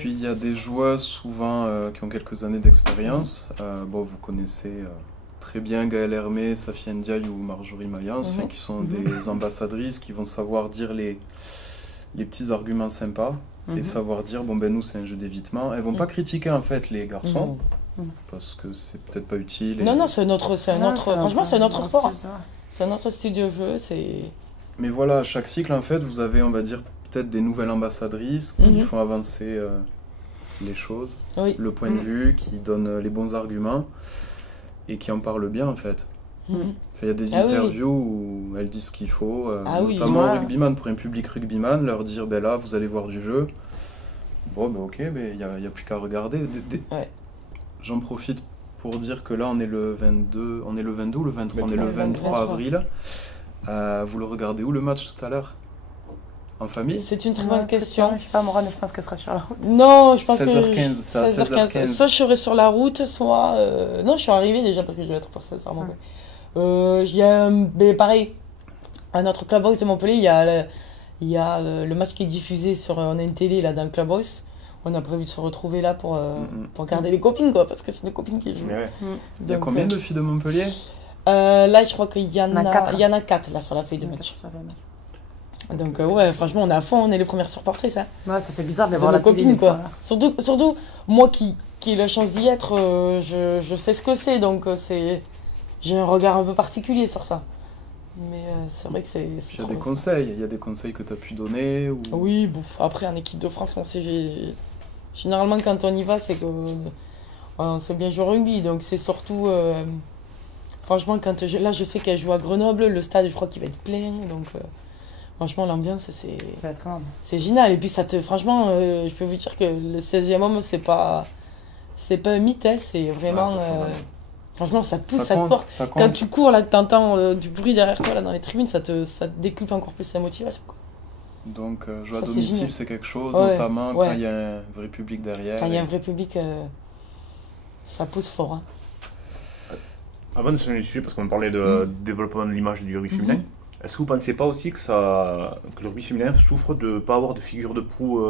puis il y a des joueuses souvent qui ont quelques années d'expérience. Bon, vous connaissez très bien Gaëlle Hermé, Safi Ndiaye ou Marjorie Mayence, qui sont des ambassadrices qui vont savoir dire les petits arguments sympas et savoir dire, bon ben nous c'est un jeu d'évitement. Elles vont pas critiquer en fait les garçons, parce que c'est peut-être pas utile. Non, c'est franchement c'est un autre sport. C'est un autre style de jeu, Mais voilà, à chaque cycle en fait, vous avez, on va dire, peut-être des nouvelles ambassadrices qui font avancer les choses, le point de vue, qui donnent les bons arguments et qui en parlent bien en fait. Il y a des interviews où elles disent ce qu'il faut, notamment au rugbyman, pour un public rugbyman, leur dire ben là vous allez voir du jeu. Bon ben ok, il y a plus qu'à regarder. J'en profite pour dire que là on est le 22, on est le 22 ou le 23, on est le 23 avril. Vous le regardez où le match tout à l'heure? En famille? C'est une très bonne question. Je sais pas, Morane, je pense qu'elle sera sur la route. Non, je pense 16h15, c'est à 16h15. Soit je serai sur la route, soit... Non, je suis arrivée déjà parce que je vais être pour ça, ça remonte. Il y a, pareil, à notre Clubhouse de Montpellier, il y a le match qui est diffusé sur... On a une télé là dans le Clubhouse. On a prévu de se retrouver là pour regarder les copines, quoi, parce que c'est nos copines qui jouent. Il y a combien de filles de Montpellier? Là, je crois qu'il y en a 4. Il y en a 4 là sur la feuille de match. Donc ouais, franchement, on est à fond, on est les premières surportrices. Ouais, ça fait bizarre de voir la copine, télé, quoi. Surtout, moi qui ai la chance d'y être, je sais ce que c'est, donc j'ai un regard un peu particulier sur ça. Mais c'est vrai que c'est il y a des conseils, il y a des conseils que tu as pu donner ou... Oui, après en équipe de France, on sait, généralement quand on y va, c'est que on sait bien jouer au rugby, donc c'est surtout... Franchement, là je sais qu'elle joue à Grenoble, le stade je crois qu'il va être plein, donc franchement l'ambiance c'est génial. Et puis franchement, je peux vous dire que le 16e homme c'est pas un mythe, hein, c'est vraiment... franchement ça pousse, ça te porte. Quand tu cours là, tu entends du bruit derrière toi là, dans les tribunes, ça te décuple encore plus la motivation, quoi. Donc jouer à domicile c'est quelque chose, notamment quand il y a un vrai public derrière. Quand il y a un vrai public, ça pousse fort, hein. Avant de changer de sujet, parce qu'on parlait de développement de l'image du rugby féminin, est-ce que vous ne pensez pas aussi que le rugby féminin souffre de ne pas avoir de figure de proue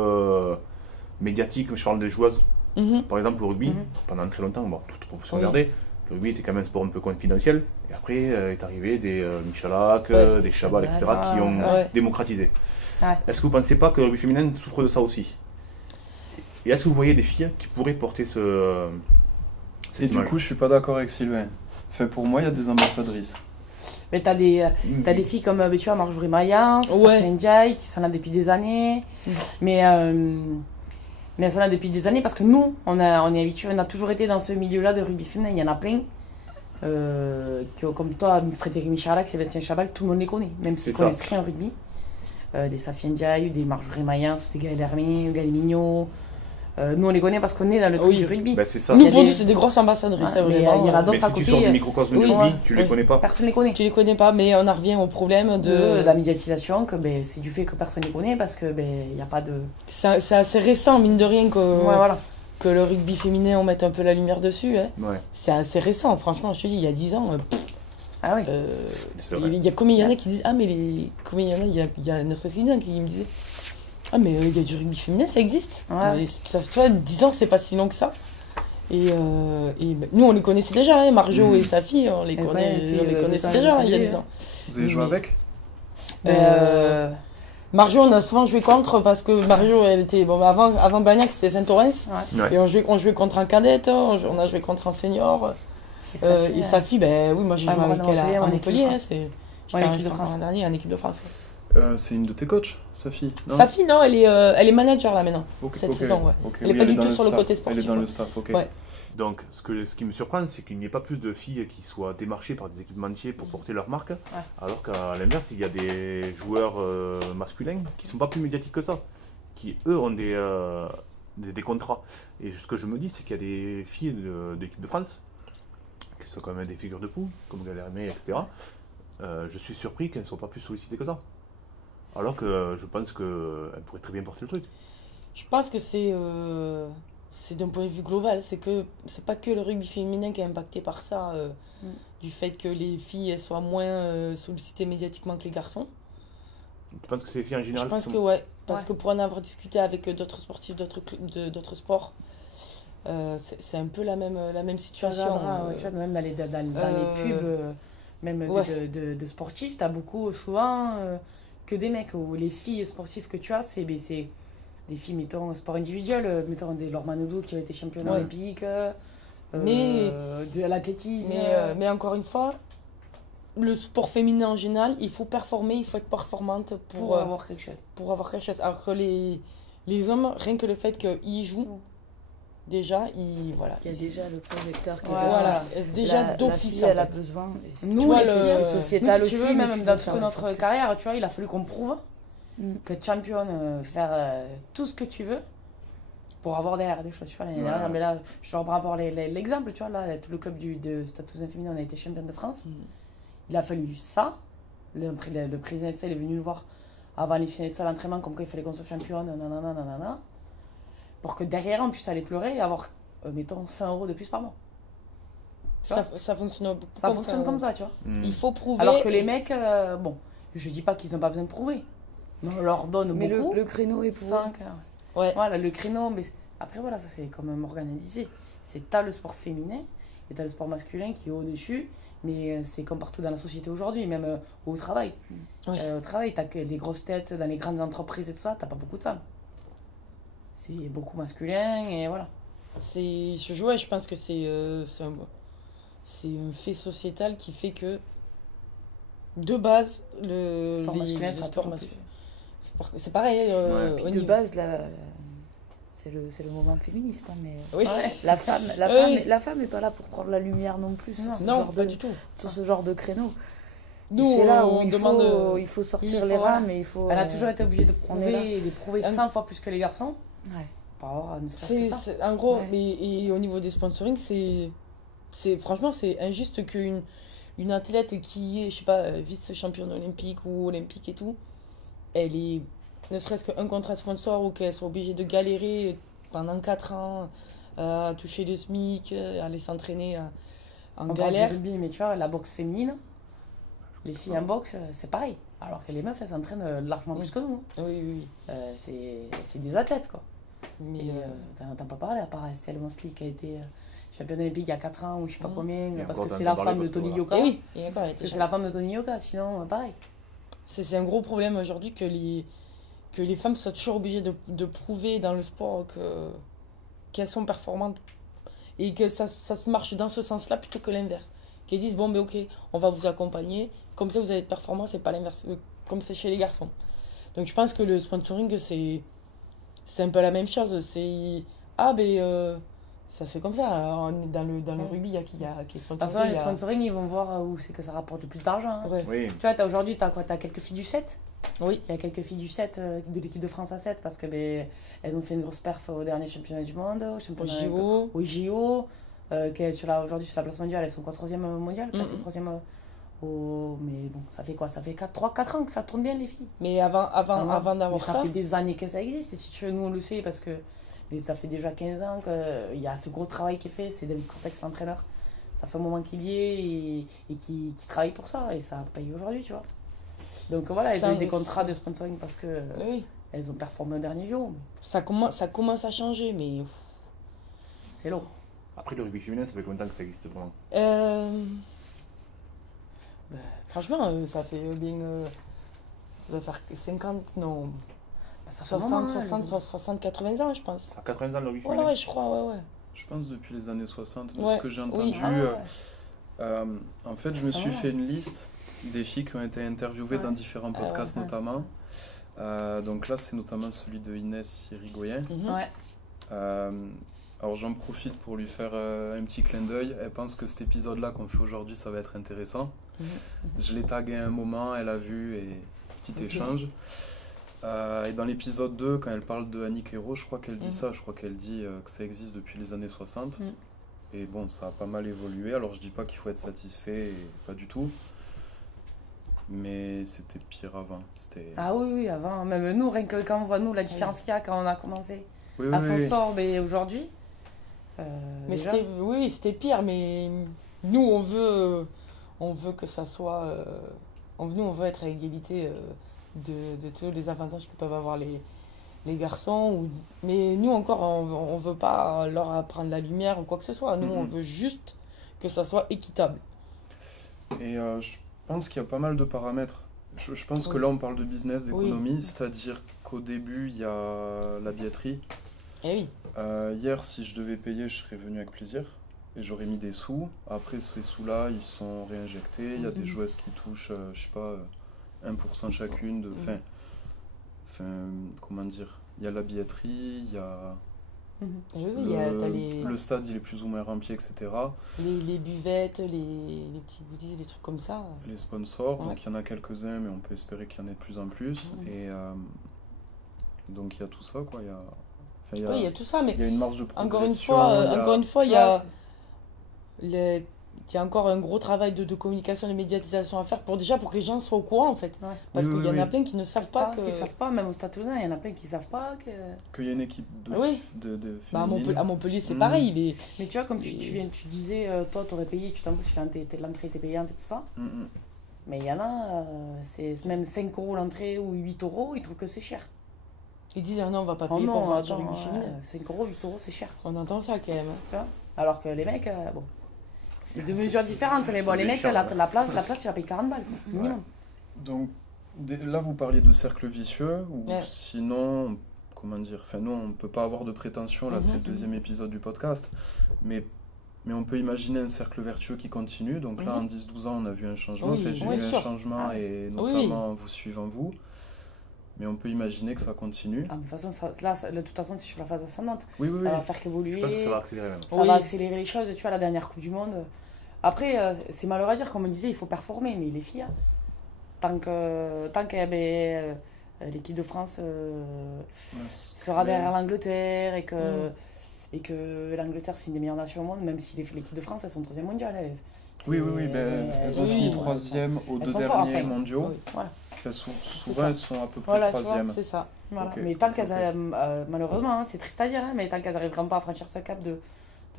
médiatique? Je parle des joueuses. Par exemple, le rugby, pendant très longtemps, toute proportion gardée, le rugby était quand même un sport un peu confidentiel. Et après, est arrivé des Michalak, des Chabal, etc., qui ont démocratisé. Est-ce que vous ne pensez pas que le rugby féminin souffre de ça aussi? Et est-ce que vous voyez des filles qui pourraient porter cette image? Du coup, je ne suis pas d'accord avec Sylvain. Pour moi, il y a des ambassadrices. Mais t'as des filles comme tu vois, Marjorie Mayence, Safi Ndiaye, qui sont là depuis des années. Mais elles sont là depuis des années parce que nous, on est habitués, on a toujours été dans ce milieu-là de rugby féminin. Il y en a plein. Comme toi, Frédéric Michalak, Sébastien Chabal, tout le monde les connaît. Même s'ils connaissent rien en rugby. Des Safi Ndiaye, des Marjorie Mayence, des Gaëlle Hermé, Gaëlle Mignot. Nous on les connaît parce qu'on est dans le truc du rugby. C'est ça. Nous pour nous c'est des grosses ambassadrices, c'est vrai. Il y en a d'autres à côté. Mais si tu sors du microcosme du rugby, tu les connais pas. Personne les connaît. Tu les connais pas, mais on en revient au problème de la médiatisation, que c'est du fait que personne les connaît parce que il y a pas de... C'est assez récent, mine de rien, que le rugby féminin on mette un peu la lumière dessus. Hein. C'est assez récent, franchement, je te dis, il y a 10 ans... il y a combien il y en a qui disent combien il y a une stressine qui me disait mais il y a du rugby féminin, ça existe. Ça fait 10 ans, c'est pas si long que ça. Et nous, on les connaissait déjà, hein, Marjo et Safi, on les connaissait déjà il y a 10 ans. Vous avez joué avec Marjo, on a souvent joué contre parce que Marjo, elle était. Bon, avant Bagnac, c'était Saint-Orens. Et on jouait contre en cadette, on a joué contre en senior. Et Safi, moi j'ai joué avec elle à Montpellier. C'est en équipe de France l'an dernier, en équipe de France. C'est une de tes coachs, Safi, non? Safi, non, elle est manager là maintenant, cette saison. Elle n'est pas du tout sur le côté sportif. Elle est dans le staff, ok. Donc, ce qui me surprend, c'est qu'il n'y ait pas plus de filles qui soient démarchées par des équipementiers pour porter leur marque, alors qu'à l'inverse, il y a des joueurs masculins qui ne sont pas plus médiatiques que ça, qui, eux, ont des contrats. Et ce que je me dis, c'est qu'il y a des filles de l'équipe de France, qui sont quand même des figures de proue, comme Gaëlle Hermé, etc. Je suis surpris qu'elles ne soient pas plus sollicitées que ça. Alors que je pense qu'elle pourrait très bien porter le truc. Je pense que c'est d'un point de vue global. C'est pas que le rugby féminin qui est impacté par ça, du fait que les filles soient moins sollicitées médiatiquement que les garçons. Tu penses que c'est les filles en général? Je pense que ouais. Parce que pour en avoir discuté avec d'autres sportifs d'autres sports, c'est un peu la même situation. Tu vois, même dans les pubs, même de sportifs, tu as beaucoup, souvent, que des mecs. Ou les filles sportives que tu as, c'est des filles, mettons, sport individuel, mettons des Laure Manodou qui a été championne olympique, de l'athlétisme. Mais encore une fois, le sport féminin en général, il faut performer, il faut être performante pour avoir quelque chose. Alors que les hommes, rien que le fait qu'ils jouent, déjà, voilà. Il y a déjà le projecteur qui est voilà. Déjà d'office. La fille, elle a besoin. Nous, c'est sociétal aussi, même dans toute notre carrière, tu vois, il a fallu qu'on prouve que championne, faire tout ce que tu veux pour avoir derrière des choses. Tu vois, l'année dernière, mais là, je reprends l'exemple, tu vois, là, le club de Stade féminin, on a été championne de France. Il a fallu ça. Le président de ça, il est venu nous voir avant les finales de ça, l'entraînement, comme quoi il fallait qu'on soit championne, nanana, pour que derrière on puisse aller pleurer et avoir, mettons, 100 € de plus par mois. Ça fonctionne comme ça, tu vois. Il faut prouver. Alors que les mecs, bon, je dis pas qu'ils n'ont pas besoin de prouver. On leur donne mais beaucoup. Mais le créneau est pour 5 heures. Ouais. Voilà, le créneau. Mais après, voilà, ça c'est comme Morgane disait. T'as le sport féminin et t'as le sport masculin qui est au-dessus. Mais c'est comme partout dans la société aujourd'hui, même au travail. Au travail, t'as que des grosses têtes dans les grandes entreprises et tout ça, t'as pas beaucoup de femmes. C'est beaucoup masculin et voilà. Je pense que c'est un fait sociétal qui fait que, de base, le sport masculin, c'est pareil. De base, c'est le moment féministe, hein, mais oui. la femme est pas là pour prendre la lumière non plus. Du tout. Sur ce genre de créneau. Nous, c'est là où il faut sortir les rames, mais il faut. Elle a toujours été obligée de prouver 100 fois plus que les garçons. Ouais. Par rapport à ne serait-ce que ça. En gros, et au niveau des sponsoring, franchement, c'est injuste qu'une athlète qui est, je sais pas, vice-championne olympique ou olympique et tout, elle ait ne serait-ce qu'un contrat sponsor ou qu'elle soit obligée de galérer pendant 4 ans à toucher le SMIC, à aller s'entraîner en galère. Rugby, mais tu vois, la boxe féminine, les filles en boxe, c'est pareil. Alors que les meufs, elles s'entraînent largement plus que nous. Oui. C'est des athlètes, quoi. Mais t'en pas parlé, à part Estelle Mosley qui a été championne olympique il y a 4 ans ou je sais pas combien, parce que c'est la femme de Tony Yoka. Oui, c'est la femme de Tony Yoka, sinon pareil. C'est un gros problème aujourd'hui que les femmes soient toujours obligées de prouver dans le sport qu'elles sont performantes et que ça se marche dans ce sens-là plutôt que l'inverse. Qu'elles disent, bon, ben ok, on va vous accompagner, comme ça vous allez être performant, c'est pas l'inverse, comme c'est chez les garçons. Donc je pense que le sponsoring, c'est un peu la même chose. C'est, ça se fait comme ça. Dans le rugby, il y a qui est sponsorisé. Les sponsoring, ils vont voir où c'est que ça rapporte le plus d'argent. Hein. Ouais. Oui. Tu vois, aujourd'hui, t'as quelques filles du 7. Oui. Il y a quelques filles du 7 de l'équipe de France à 7 parce que elles ont fait une grosse perf au dernier championnat du monde, au JO. Aujourd'hui, sur la place mondiale, elles sont quoi, 3e mondiale, classées 3e mais bon, ça fait quoi? Ça fait 3-4 ans que ça tourne bien, les filles. Mais avant d'avoir ça fait des années que ça existe. Et si tu veux, nous, on le sait parce que ça fait déjà 15 ans qu'il y a ce gros travail qui est fait. C'est David Cortex, l'entraîneur. Ça fait un moment qu'il y est et qui travaille pour ça. Et ça paye aujourd'hui, tu vois. Donc voilà, elles ont eu des contrats de sponsoring parce que elles ont performé au dernier jour. Ça commence à changer, mais c'est long. Après, le rugby féminin, ça fait combien de temps que ça existe vraiment? Franchement, ça fait bien. Ça doit faire 50, non. 60, 80 ans, je pense. Ça fait 80 ans le rugby féminin? Ouais, je crois, ouais. Je pense depuis les années 60, de ce que j'ai entendu. En fait, je me suis fait une liste des filles qui ont été interviewées dans différents podcasts notamment. Donc là, c'est notamment celui de Inès Irigoyen. Alors j'en profite pour lui faire un petit clin d'œil. Elle pense que cet épisode-là qu'on fait aujourd'hui, ça va être intéressant. Je l'ai tagué à un moment, elle a vu et petit échange. Et dans l'épisode 2, quand elle parle de Annick Hérault, je crois qu'elle dit ça. Je crois qu'elle dit que ça existe depuis les années 60. Et bon, ça a pas mal évolué. Alors je dis pas qu'il faut être satisfait, pas du tout. Mais c'était pire avant. Ah oui, avant. Même nous, rien que quand on voit la différence qu'il y a quand on a commencé à Fonsorbe et aujourd'hui. Mais c'était pire, mais nous on veut que ça soit nous on veut être à égalité de tous les avantages que peuvent avoir les garçons. Mais nous, encore, on veut pas leur apprendre la lumière ou quoi que ce soit. Nous, on veut juste que ça soit équitable. Et je pense qu'il y a pas mal de paramètres. Je pense que là, on parle de business, d'économie, c'est-à-dire qu'au début, il y a la billetterie. Eh oui. Hier, si je devais payer, je serais venu avec plaisir. Et j'aurais mis des sous. Après, ces sous-là, ils sont réinjectés. Il y a des joueuses qui touchent, je sais pas, 1% chacune. Comment dire, il y a la billetterie, il y a... le stade, il est plus ou moins rempli, etc. Les buvettes, les petits goodies, les trucs comme ça. Les sponsors, donc il y en a quelques-uns, mais on peut espérer qu'il y en ait de plus en plus. Et donc il y a tout ça, quoi. Il y a tout ça, mais il y a une marge de progression. Encore une fois, il y a encore un gros travail de communication et de médiatisation à faire pour que les gens soient au courant, en fait. Parce qu'il y en a plein qui ne savent pas que... Qui savent pas, même au Stade Toulousain, il y en a plein qui savent pas qu'il y a une équipe de à Montpellier, c'est pareil. Mais tu vois, comme tu disais, toi, tu aurais payé, tu t'en fous si l'entrée était payante et tout ça. Mais il y en a, c'est même 5 € l'entrée ou 8 €, ils trouvent que c'est cher. Ils disent, non, on va pas payer pour voir du rugby féminin. 5 €, 8 € c'est cher. On entend ça quand même. Tu vois. Alors que les mecs, bon... C'est deux mesures différentes, mais bon, les mecs, la place, tu vas payer 40 balles, minimum. Donc, là, vous parliez de cercle vicieux, ou sinon, comment dire, enfin, nous, on ne peut pas avoir de prétention, là, c'est le deuxième épisode du podcast, mais on peut imaginer un cercle vertueux qui continue. Donc là, en 10-12 ans, on a vu un changement, j'ai vu un changement, et notamment vous suivant vous. Mais on peut imaginer que ça continue. De toute façon, de toute façon, c'est sur la phase ascendante. Ça va faire qu'évoluer. Je pense que ça va accélérer même. Ça va accélérer les choses. Tu vois, la dernière Coupe du Monde. Après, c'est malheureux à dire, comme on disait, il faut performer. Mais les filles, tant que l'équipe de France sera derrière l'Angleterre et que l'Angleterre, c'est une des meilleures nations au monde, même si l'équipe de France, elles sont 3e mondiale. Elles ont fini 3e aux 2 derniers mondiaux. Voilà. Souvent, elles sont à peu près 3e. C'est ça. Voilà. Mais tant qu'elles malheureusement, c'est triste à dire, mais tant qu'elles n'arriveront pas à franchir ce cap de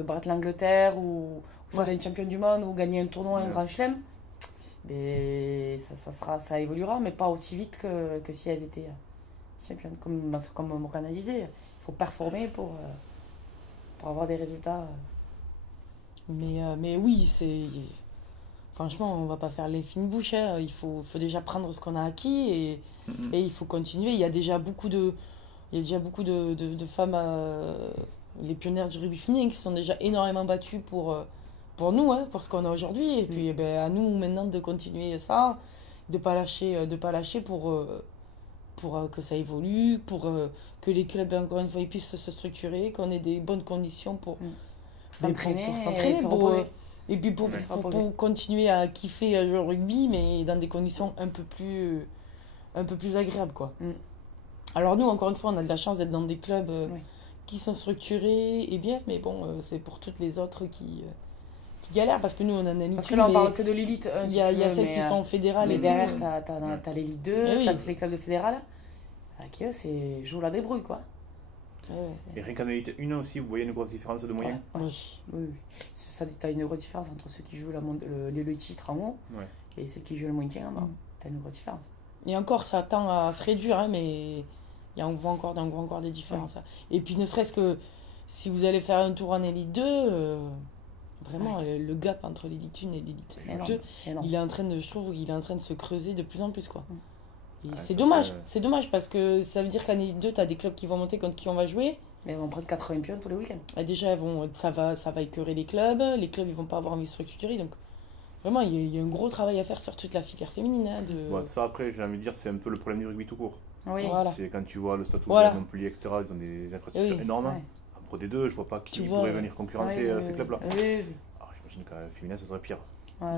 battre l'Angleterre ou soit une championne du monde ou gagner un tournoi, un grand chelem, ça évoluera, mais pas aussi vite que si elles étaient championnes. Comme Morgane disait, il faut performer pour avoir des résultats. Mais oui, c'est... Franchement, on va pas faire les fines bouches. Il faut déjà prendre ce qu'on a acquis et il faut continuer. Il y a déjà beaucoup de femmes, les pionnières du rugby féminin, qui se sont déjà énormément battues pour nous, pour ce qu'on a aujourd'hui. Et puis à nous maintenant de continuer ça, de pas lâcher pour que ça évolue, pour que les clubs, encore une fois, ils puissent se structurer, qu'on ait des bonnes conditions pour s'entraîner, et puis pour continuer à kiffer à jouer au rugby, mais dans des conditions un peu plus agréables, quoi. Alors nous, encore une fois, on a de la chance d'être dans des clubs qui sont structurés et bien, mais bon, c'est pour toutes les autres qui galèrent, parce que nous, on a une élite. Parce que là, on parle que de l'élite. Il y a celles qui sont fédérales. Mais derrière, t'as l'élite 2, t'as tous les clubs de fédérales, qui eux, c'est joue la débrouille, quoi. Et rien qu'en élite 1 aussi, vous voyez une grosse différence de moyens? Oui. T'as une grosse différence entre ceux qui jouent le titre en haut et ceux qui jouent le maintien en bas. T'as une grosse différence. Et encore, ça tend à se réduire, mais on voit encore des différences. Et puis, ne serait-ce que si vous allez faire un tour en élite 2, vraiment, le gap entre l'élite 1 et l'élite 2, il est en train de se creuser de plus en plus, quoi. Et c'est dommage parce que ça veut dire qu'en élite 2, tu as des clubs qui vont monter contre qui on va jouer. Mais elles vont prendre 80 pions tous les week-ends. Et déjà, ça va écœurer les clubs ils vont pas avoir envie de structurer. Donc vraiment, il y a un gros travail à faire sur toute la filière féminine. Ça, après, j'ai envie de dire, c'est un peu le problème du rugby tout court. Voilà. C'est quand tu vois le Stade Toulousain, Montpellier, etc., ils ont des infrastructures énormes. En Pro D2, je vois pas qui pourrait venir concurrencer ces clubs-là. Alors j'imagine qu'à féminin, ce serait pire. Mais...